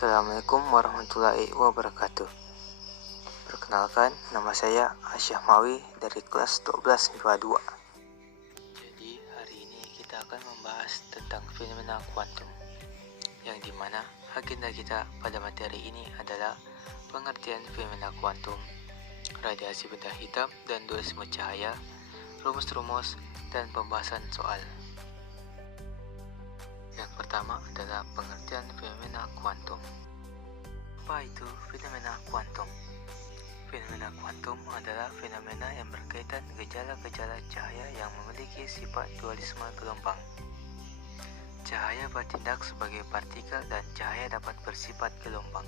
Assalamualaikum warahmatullahi wabarakatuh. Perkenalkan, nama saya Asyah Mawi dari kelas 12 MIPA 2. Jadi hari ini kita akan membahas tentang fenomena kuantum, yang dimana agenda kita pada materi ini adalah pengertian fenomena kuantum, radiasi benda hitam dan dualisme cahaya, rumus-rumus, dan pembahasan soal. Yang pertama adalah pengertian fenomena kuantum. Apa itu fenomena kuantum? Fenomena kuantum adalah fenomena yang berkaitan gejala-gejala cahaya yang memiliki sifat dualisme gelombang. Cahaya bertindak sebagai partikel dan cahaya dapat bersifat gelombang.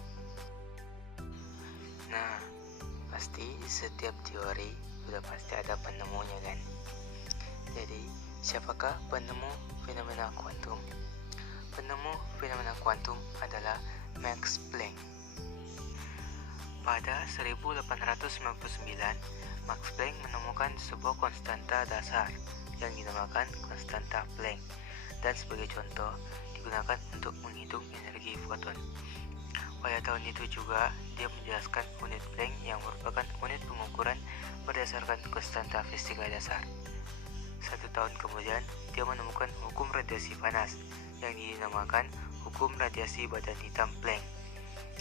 Nah, pasti setiap teori sudah pasti ada penemunya kan? Jadi, siapakah penemu fenomena kuantum? Penemu fenomena kuantum adalah Max Planck. Pada 1899, Max Planck menemukan sebuah konstanta dasar yang dinamakan konstanta Planck, dan sebagai contoh digunakan untuk menghitung energi foton. Pada tahun itu juga dia menjelaskan unit Planck yang merupakan unit pengukuran berdasarkan konstanta fisika dasar. 1 tahun kemudian, dia menemukan hukum radiasi panas yang dinamakan hukum radiasi badan hitam Planck.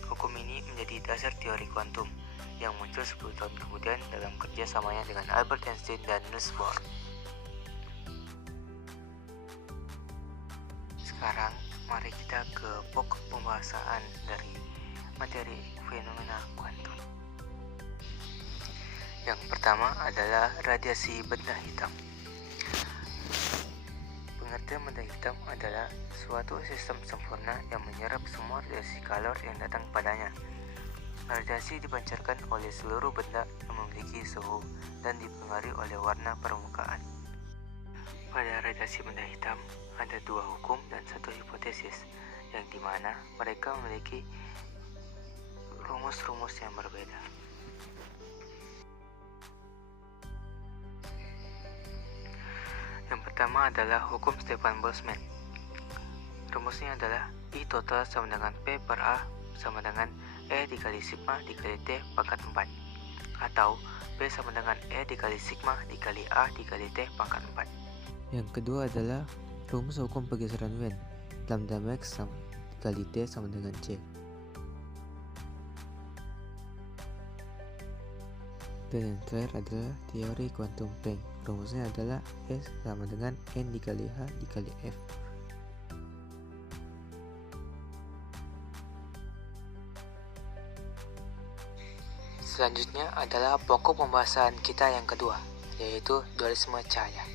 Hukum ini menjadi dasar teori kuantum yang muncul 10 tahun kemudian dalam kerjasamanya dengan Albert Einstein dan Niels Bohr. Sekarang mari kita ke pokok pembahasan dari materi fenomena kuantum. Yang pertama adalah radiasi benda hitam. Pengertian benda hitam adalah suatu sistem sempurna yang menyerap semua radiasi kalor yang datang padanya. Radiasi dipancarkan oleh seluruh benda yang memiliki suhu dan dipengaruhi oleh warna permukaan. Pada radiasi benda hitam ada 2 hukum dan 1 hipotesis, yang dimana mereka memiliki rumus-rumus yang berbeda. Yang pertama adalah hukum Stefan Boltzmann. Rumusnya adalah I total sama dengan P per A sama dengan E dikali sigma dikali T pangkat 4, atau P sama dengan E dikali sigma dikali A dikali T pangkat 4. Yang kedua adalah rumus hukum pergeseran Wien. Lambda max sama dikali T sama dengan C. Dan yang terakhir adalah teori kuantum Planck. Rumusnya adalah S sama dengan N dikali H dikali F. Selanjutnya adalah pokok pembahasan kita yang kedua, yaitu dualisme cahaya.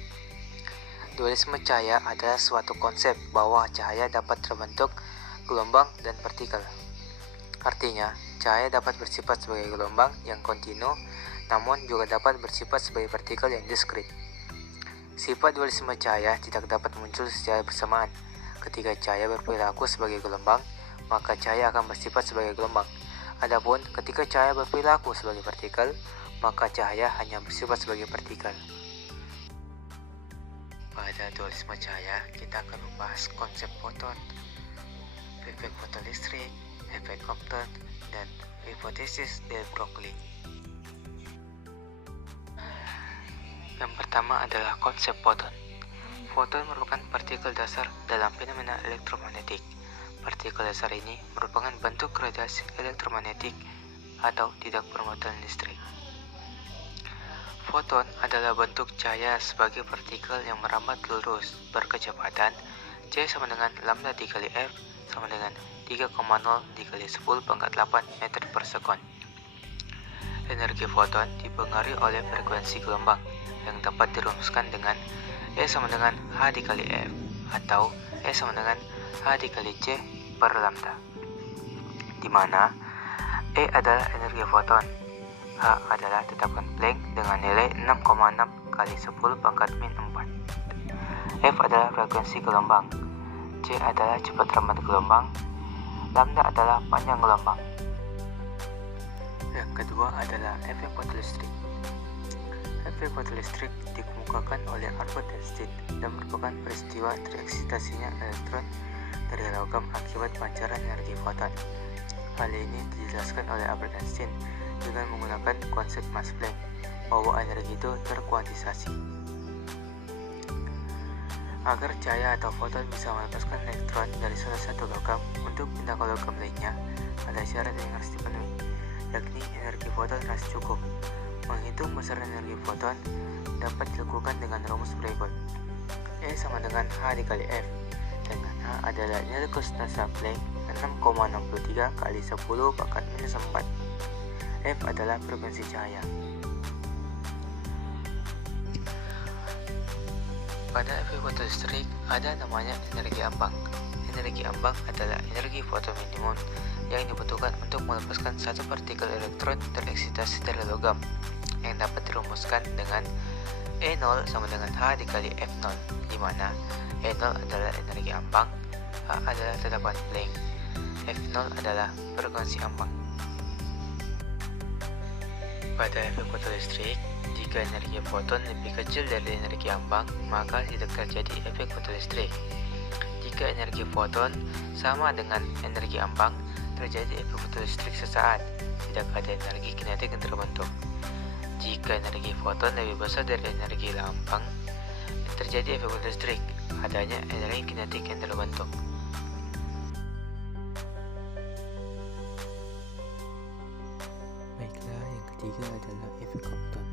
Dualisme cahaya adalah suatu konsep bahwa cahaya dapat terbentuk gelombang dan partikel. Artinya, cahaya dapat bersifat sebagai gelombang yang kontinu, namun juga dapat bersifat sebagai partikel yang diskrit. Sifat dualisme cahaya tidak dapat muncul secara bersamaan. Ketika cahaya berperilaku sebagai gelombang, maka cahaya akan bersifat sebagai gelombang. Adapun ketika cahaya berperilaku sebagai partikel, maka cahaya hanya bersifat sebagai partikel. Pada dualisme cahaya, kita akan membahas konsep foton, efek fotolistrik, efek Compton, dan hipotesis de Broglie. Yang pertama adalah konsep foton. Foton merupakan partikel dasar dalam fenomena elektromagnetik. Partikel dasar ini merupakan bentuk radiasi elektromagnetik atau tidak bermuatan listrik. Foton adalah bentuk cahaya sebagai partikel yang merambat lurus berkecepatan C sama dengan lambda dikali F sama dengan 3,0 dikali 10 pangkat 8 meter per sekon. Energi foton dipengaruhi oleh frekuensi gelombang yang dapat dirumuskan dengan E sama dengan H dikali F atau E sama dengan H dikali C per lambda, di mana E adalah energi foton, H adalah tetapan Planck dengan nilai 6,6 kali 10 pangkat min 4, F adalah frekuensi gelombang, C adalah cepat rambat gelombang, lambda adalah panjang gelombang. Yang kedua adalah efek fotolistrik. Efek fotolistrik dikemukakan oleh Albert Einstein dan merupakan peristiwa tereksitasinya elektron dari logam akibat pancaran energi foton. Hal ini dijelaskan oleh Albert Einstein dengan menggunakan konsep Max Planck bahwa energi itu terkuantisasi. Agar cahaya atau foton bisa melepaskan elektron dari salah satu logam untuk pindah ke logam lainnya, ada syarat yang harus dipenuhi, yakni energi foton harus cukup. Menghitung besaran energi foton dapat dilakukan dengan rumus berikut. E sama dengan H dikali F, dengan H adalah nilai konstanta Planck 6,63 kali 10 pangkat minus 4. F adalah frekuensi cahaya. Pada efek fotolistrik ada namanya energi ambang. Energi ambang adalah energi foton minimum yang dibutuhkan untuk melepaskan satu partikel elektron tereksitasi dari logam, yang dapat dirumuskan dengan E0 sama dengan H dikali F0, di mana E0 adalah energi ambang, H adalah tetapan Planck, F0 adalah frekuensi ambang. Pada efek fotolistrik, jika energi foton lebih kecil dari energi ambang, maka tidak terjadi efek fotolistrik. Jika energi foton sama dengan energi ambang, terjadi efek fotolistrik sesaat, tidak ada energi kinetik yang terbentuk. Jika energi foton lebih besar dari energi ambang, terjadi efek fotolistrik, adanya energi kinetik yang terbentuk. Baiklah, yang ketiga adalah efek Compton.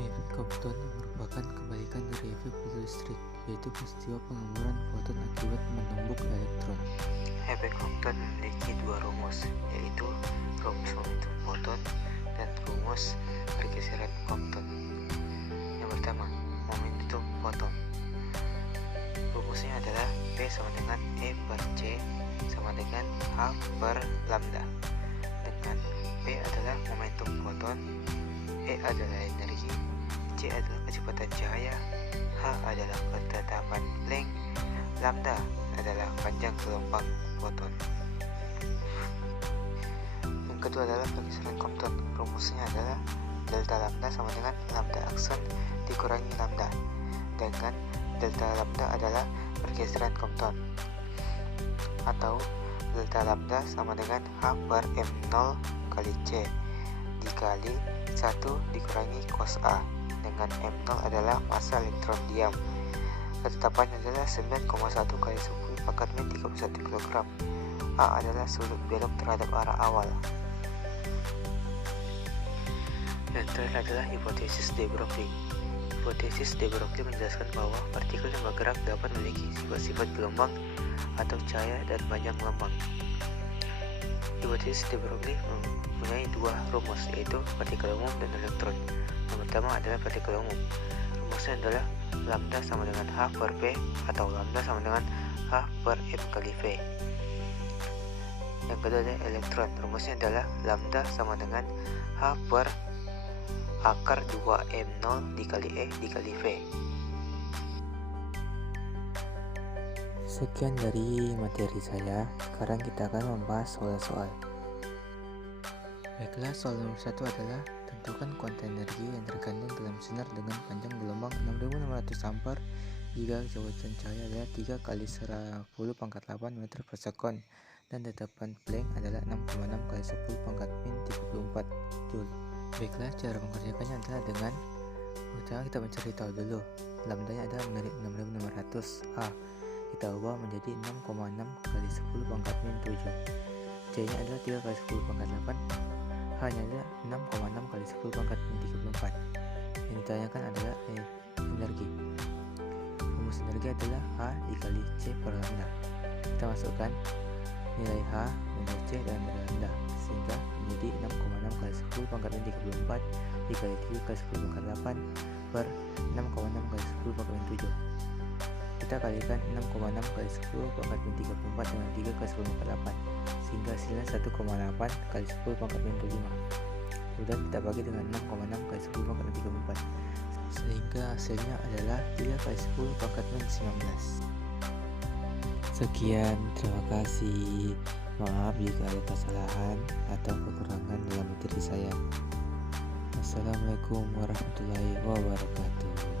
Efek Compton merupakan kebalikan dari efek fotolistrik, yaitu peristiwa penghamburan foton akibat menumbuk elektron. Efek Compton memiliki dua rumus, yaitu rumus momentum foton dan rumus pergeseran Compton. Yang pertama, momentum foton. Rumusnya adalah P sama dengan E per C sama dengan H per lambda, dengan P adalah momentum foton, E adalah energi, C adalah kecepatan cahaya, H adalah ketetapan Planck, lambda adalah panjang gelombang foton. Yang kedua adalah pergeseran Compton. Rumusnya adalah delta lambda sama dengan lambda akson dikurangi lambda, dengan delta lambda adalah pergeseran Compton, atau delta lambda sama dengan H per M0 kali C dikali 1 dikurangi cos A, dengan M0 adalah massa elektron diam. Ketetapannya adalah 9,1 kali 10 pangkat min 31 kg. A adalah sudut belok terhadap arah awal. Yang terakhir adalah hipotesis de Broglie. Hipotesis de Broglie menjelaskan bahwa partikel yang bergerak dapat memiliki sifat-sifat gelombang atau cahaya dan panjang gelombang. Hipotesis de Broglie mempunyai dua rumus, yaitu partikel umum dan elektron. Yang pertama adalah partikel umum. Rumusnya adalah lambda sama dengan H per P atau lambda sama dengan H per M kali V. Yang kedua adalah elektron. Rumusnya adalah lambda sama dengan H per akar 2M0 dikali E dikali V. Sekian dari materi saya. Sekarang kita akan membahas soal-soal. Baiklah, soal nomor 1 adalah tentukan kuantum energi yang terkandung dalam sinar dengan panjang gelombang 6600 ampere jika kecepatan cahaya adalah 3 kali 10 pangkat 8 meter per sekon dan tetapan Planck adalah 6,6 kali 10 pangkat min 34 joule. Baiklah, cara mengerjakannya adalah dengan pertama kita mencari tahu dulu. Lambdanya adalah 6600 A, kita ubah menjadi 6,6 kali 10 pangkat min 7. C nya adalah 3 kali 10 pangkat 8, H nya adalah 6,6 kali 10 pangkat min 34. Yang ditanyakan adalah energi. Rumus energi adalah H dikali C per lambda. Kita masukkan nilai H, nilai C, dan nilai lambda sehingga menjadi 6,6 kali 10 pangkat min 34 dikali 3 kali 10 pangkat 8 per 6,6 kali 10 pangkat min 7. Kita kalikan 6,6 kali 10 pangkat min 34 dengan 3 kali 10 pangkat 8 sehingga hasilnya 1,8 kali 10 pangkat min 25. Kemudian kita bagi dengan 6,6 kali 10 pangkat min 34 sehingga hasilnya adalah 3 kali 10 pangkat min 19. Sekian, terima kasih. Maaf jika ada kesalahan atau kekurangan dalam materi saya. Assalamualaikum warahmatullahi wabarakatuh.